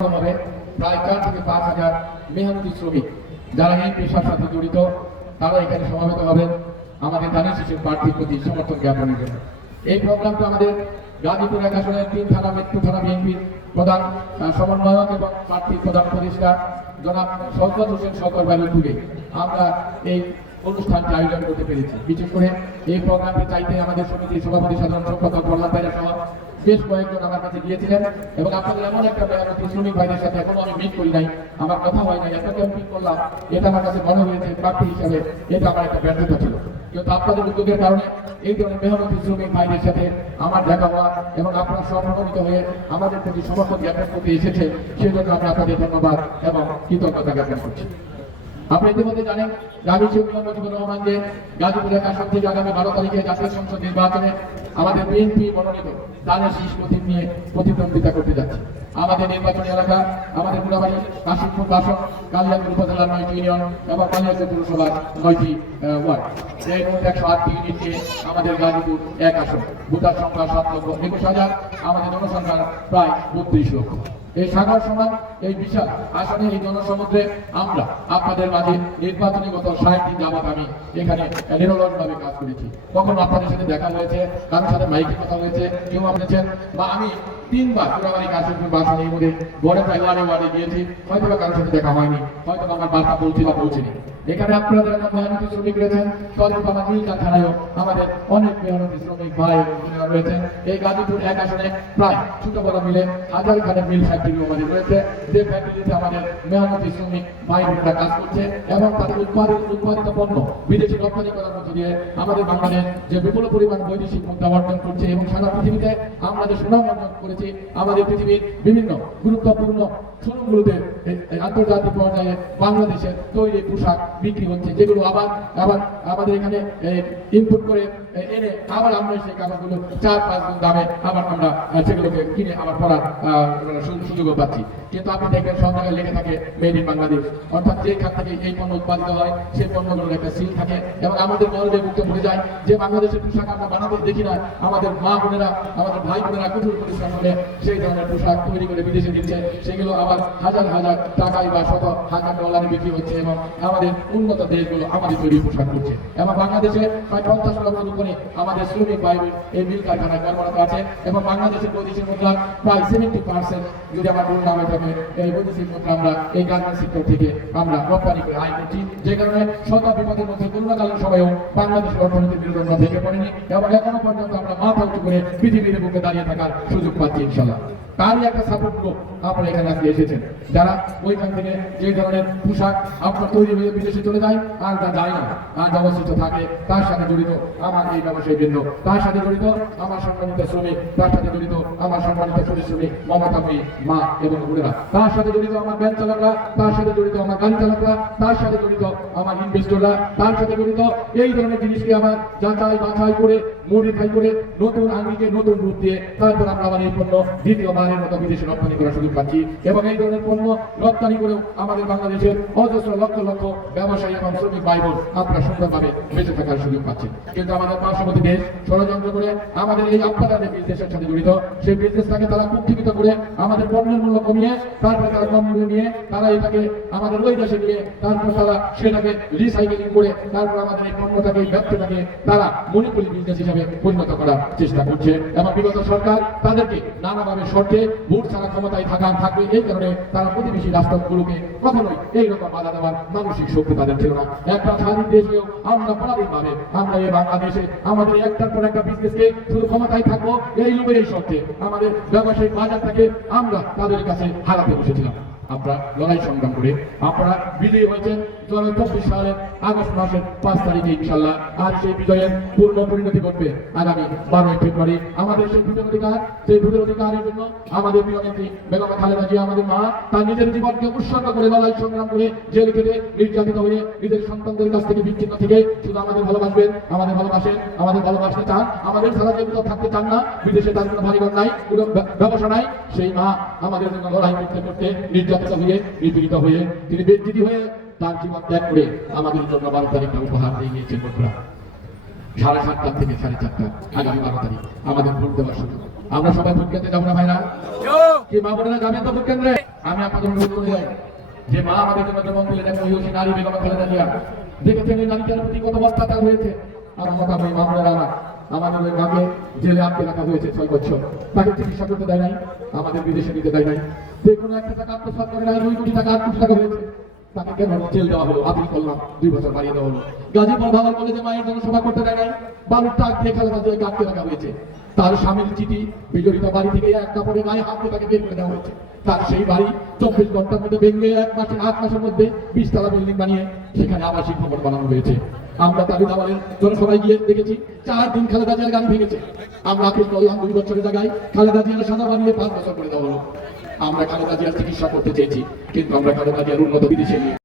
হবে প্রায় 4 থেকে 5 হাজার মেহনতি শ্রমিক যারা এই পেশার সাথে জড়িত, তারা এখানে সমাবেত হবেন আমাদের ধানের শীষের প্রার্থীর প্রতি সমর্থন জ্ঞাপনের জন্য। এই প্রোগ্রামটা আমাদের গাজীপুর এক আসনের 3 থানা মৃত্যু থানা বিএনপির প্রধান সমন্বয়ক এবং প্রার্থীর প্রধান উপদেষ্টা জনাব শওকত হোসেন শওকত ভাইয়ের উদ্যোগে আমরা এই অনুষ্ঠানটি আয়োজন করতে পেরেছি। বিশেষ করে এই প্রোগ্রামটি চাইতে আমাদের সমিতির সভাপতি সাধারণ সম্পাদক প্রহ্লাদ ভাইরা সহ বেশ কয়েকজন আমার কাছে গিয়েছিলেন এবং আপনাদের এমন একটা মেহনতি শ্রমিক ভাইদের সাথে এখনো আমি মিট করি নাই, আমার কথা হয় নাই, এতকে আমি মিট করলাম, এটা আমার কাছে মনে হয়েছে প্রার্থী হিসাবে এটা আমার একটা ব্যর্থতা ছিল। কিন্তু আপনাদের উদ্যোগের কারণে এই ধরনের মেহনতি শ্রমিক ভাইদের সাথে আমার দেখা হওয়া এবং আপনারা সম্মানিত হয়ে আমাদের প্রতি সমর্থন জ্ঞাপন করতে এসেছে, সেজন্য আমরা আপনাদের ধন্যবাদ এবং কৃতজ্ঞতা জ্ঞাপন করছি। আপনি ইতিমধ্যে জানেন মুজিবুর রহমান যে গাজীপুরের আসন থেকে আগামী 12 তারিখে জাতীয় সংসদ নির্বাচনে আমাদের বিএনপি মনোনীত ধানের শীষ প্রতীক নিয়ে প্রতিদ্বন্দ্বিতা করতে যাচ্ছে। আমাদের নির্বাচনী এলাকা আমাদের পুরাবাড়ি কাশিমপুর আসন, কালিয়াপুর উপজেলার 9টি ইউনিয়ন এবং কালিয়াপুর পুরসভার 9টি ওয়ার্ড, এই মোট 108টি ইউনিট নিয়ে আমাদের গাজীপুর এক আসন, ভোটার সংখ্যা 7,21,000, আমাদের জনসংখ্যা প্রায় 32 লক্ষ। এই সাগর সমান এই বিশাল আসনে এই জনসমুদ্রে আমরা আপনাদের মাঝে নির্বাচনী গত 60 দিন যাবৎ আমি এখানে নিরলসভাবে কাজ করেছি। কখনো আপনাদের সাথে দেখা হয়েছে, কারোর সাথে মাইকে কথা হয়েছে, কেউ বলেছেন, বা আমি 3 বার পুরাবাড়ি কাশিমপুর বাসনে এই মধ্যে বড় ওয়ার্ডে গিয়েছি, হয়তো বা কারোর সাথে দেখা হয়নি, হয়তো আমার বার্তা পৌঁছেনি। এখানে আপনাদের একটা মেহনতি শ্রমিক রয়েছেন, তদ্রূপ আমার নীল কারখানায়ও আমাদের অনেক মেহনতি শ্রমিক ভাই রয়েছেন। এই গাজীপুর এক আসনে প্রায় ছোট বড় মিলে 1000 খানের মিল ফ্যাক্টরি আমাদের রয়েছে, যে ফ্যাক্টরিতে আমাদের মেহনতি শ্রমিক ভাই বোনেরা কাজ করছে এবং তাদের উৎপাদিত পণ্য বিদেশে রপ্তানি করার মধ্যে দিয়ে আমাদের বাংলাদেশ যে বিপুল পরিমাণ বৈদেশিক মুদ্রা অর্জন করছে এবং সারা পৃথিবীতে আমরা যে সুনাম অর্জন করেছি, আমাদের পৃথিবীর বিভিন্ন গুরুত্বপূর্ণ শোরুমগুলোতে আন্তর্জাতিক পর্যায়ে বাংলাদেশের তৈরি পোশাক বিক্রি হচ্ছে, যেগুলো আবার আমাদের এখানে ইনপুট করে এনে আবার আমরা সেই কাপড়গুলো 4-5 গুণ দামে আবার আমরা সেগুলোকে কিনে আবার পরার সুযোগও পাচ্ছি। কিন্তু আপনি দেখবেন সব জায়গায় লেগে থাকে মেড ইন বাংলাদেশ, অর্থাৎ যে খাত থেকে এই পণ্য উৎপাদিত হয় সেই পণ্যগুলোর একটা সিল থাকে এবং আমাদের মনোযোগ মুক্ত ভুলে যায় যে বাংলাদেশের পোশাক আমরা বানাতে দেখি না, আমাদের মা বোনেরা আমাদের ভাই বোনেরা কঠোর পরিশ্রম করে সেই ধরনের পোশাক তৈরি করে বিদেশে দিচ্ছে, সেগুলো আবার হাজার হাজার টাকায় বা শত হাজার ডলারে বিক্রি হচ্ছে এবং আমাদের উন্নত দেশগুলো আমাদের তৈরি পোশাক করছে। এবং বাংলাদেশে প্রায় 50 লক্ষের উপরে আমাদের শ্রমিক ভাই এই মিল কারখানায় কর্মরত আছে এবং বাংলাদেশের বৈদেশিক মুদ্রা প্রায় 70% যদি আমার ভুল না হয়ে থাকে এই বৈদেশিক মুদ্রা আমরা এই গার্মেন্টস সেক্টর থেকে আমরা রপ্তানি করে আয় করছি, যে কারণে শত বিপদের মধ্যে করোনাকালীন সময়েও বাংলাদেশের অর্থনীতির বিরুদ্ধে আমরা ভেঙে পড়েনি এবং এখনো পর্যন্ত আমরা মাথা উঁচু করে পৃথিবীর বুকে দাঁড়িয়ে থাকার সুযোগ পাচ্ছি ইনশাআল্লাহ। তারই একটা সাপোর্ট গ্রুপ আপনারা এখানে আজকে এসেছেন, যারা ওইখান থেকে যে ধরনের পোশাক আপনার তৈরি হয়ে বিদেশে চলে যায় আর যা যায় না আর অবশিষ্ট থাকে, তার সাথে জড়িত আমার এই ব্যবসায়ী বৃন্দ, তার সাথে জড়িত আমার সম্মানিত শ্রমিক, তার সাথে জড়িত আমার সম্মানিত পরিশ্রমিক মমতা মা এবং বোনেরা, তার সাথে জড়িত আমার ব্যাংক চালকরা, তার সাথে জড়িত আমার গাড়ি চালকরা, তার সাথে জড়িত আমার ইনভেস্টররা, তার সাথে জড়িত এই ধরনের জিনিসকে আমার যাচাই বাছাই করে মডিফাই করে নতুন আঙ্গিকে নতুন রূপ দিয়ে তারপর আমরা আমার এই পণ্য দ্বিতীয়বারের মতো বিদেশে রপ্তানি করার সুযোগ পাচ্ছি এবং এই ধরনের পণ্য রপ্তানি করেও আমাদের বাংলাদেশের অজস্র লক্ষ লক্ষ ব্যবসায়ী এবং শ্রমিক ভাই বোন আপনারা সুন্দরভাবে বেঁচে থাকার সুযোগ পাচ্ছেন। কিন্তু আমাদের পার্শ্ববর্তী দেশ ষড়যন্ত্র করে আমাদের এই আপনারা যে বিজনেসের সাথে জড়িত, সেই বিজনেসটাকে তারা কুক্ষিগত করে আমাদের পণ্যের মূল্য কমিয়ে তারপরে তারা কম মূল্যে নিয়ে তারা এটাকে আমাদের ওই দেশে নিয়ে তারপর তারা সেটাকে রিসাইকেলিং করে তারপর আমাদের এই পণ্যটাকে ব্যবসাটাকে তারা মনিপলি বিজনেস হিসাবে পরিণত করার চেষ্টা করছে এবং বিগত সরকার তাদেরকে নানাভাবে শর্তে ভোট ছাড়া ক্ষমতায় থাকবে, এই কারণে তারা প্রতিবেশী রাষ্ট্রগুলোকে কখনোই এইরকম বাধা দেওয়ার মানসিক শক্তি তাদের ছিল না। একটা স্বাধীন দেশেও আমরা পরাধীনভাবে আমরা এই বাংলাদেশে আমাদের একটার পর একটা বিজনেসকে শুধু ক্ষমতায় থাকবো এই লোভের এই শর্তে আমাদের ব্যবসায়িক বাজারটাকে আমরা তাদের কাছে হারাতে বসেছিলাম। আমরা লড়াই সংগ্রাম করে আপনারা বিজয়ী হয়েছেন 2024 সালের আগস্ট মাসের 5 তারিখে ইনশাআল্লাহ। আর সেই বিজয়ের পূর্ণ পরিণতি ঘটবে আগামী 12 ফেব্রুয়ারি। আমাদের সেই ভোটের অধিকারের জন্য আমাদের প্রিয় নেত্রী বেগম খালেদা জিয়া আমাদের মা তার নিজের জীবনকে উৎসর্গ করে লড়াই সংগ্রাম করে জেল কেটে নির্যাতিত হয়ে নিজের সন্তানদের কাছ থেকে বিচ্ছিন্ন থেকে শুধু আমাদের ভালোবাসবেন, আমাদের ভালোবাসেন, আমাদের ভালোবাসতে চান, আমাদের সারা জীবন থাকতে চান না, বিদেশে তার কোনো বাড়িঘর নাই, কোনো ব্যবসা নাই, সেই মা আমাদের জন্য লড়াই করতে করতে নির্যাতিত হয়ে নিপীড়িত হয়ে তিনি বেজ্জিত হয়ে তার জীবন ত্যাগ করে আমাদের জন্য 12 তারিখটা উপহার দিয়ে গিয়েছেন। বন্ধুরা 7:30 থেকে 4:30 আগামী 12 তারিখ আমাদের ভোট দেওয়ার সুযোগ। আমরা সবাই ভোট কেন্দ্রে যাবো না ভাইরা? কি মা বোনেরা যাবেন তো ভোট কেন্দ্রে? আমি আপনাদের অনুরোধ করে যাই যে মা আমাদের জন্য জন্ম দিলেন এক মহিষী নারী বেগম খালেদা জিয়া। দেখেছেন এই নারীটার প্রতি কত অত্যাচার হয়েছে। আর মোকামে মামলার আমাদের ওই মাকে জেলে আটকে রাখা হয়েছে 6 বছর। তাকে চিকিৎসা করতে দেয় নাই, আমাদের বিদেশে নিতে দেয় নাই। যে কোনো একটা টাকা আত্মসাৎ করে নাই, 2 কোটি টাকা 8 কোটি টাকা হয়েছে। তাকে কেন জেল দেওয়া হলো? আপিল করলাম, 2 বছর বাড়িয়ে দেওয়া হলো। গাজীপুর ভাওয়াল কলেজে মায়ের জন্য সভা করতে দেয় নাই, বালুর টাক দিয়ে খালেদা জিয়াকে আটকে রাখা হয়েছে। তার স্বামীর চিঠি বিজড়িত বাড়ি থেকে এক কাপড়ে গায়ে হাত দিয়ে তাকে বের করে দেওয়া হয়েছে। তার সেই বাড়ি 24 ঘন্টার মধ্যে ভেঙে 8 মাসের মধ্যে 20 তলা বিল্ডিং বানিয়ে সেখানে আবাসিক ভবন বানানো হয়েছে। আমরা দাবি দাওয়ালের জনসভায় গিয়ে দেখেছি 4 দিন খালেদা জিয়ার গাড়ি ভেঙেছে। আমরা আপিল করলাম, 2 বছরের জায়গায় খালেদা জিয়ার সাজা বানিয়ে 5 বছর করে দেওয়া হলো। আমরা খালেদা জিয়ার চিকিৎসা করতে চেয়েছি, কিন্তু আমরা খালেদা জিয়ার উন্নত বিদেশে নিয়ে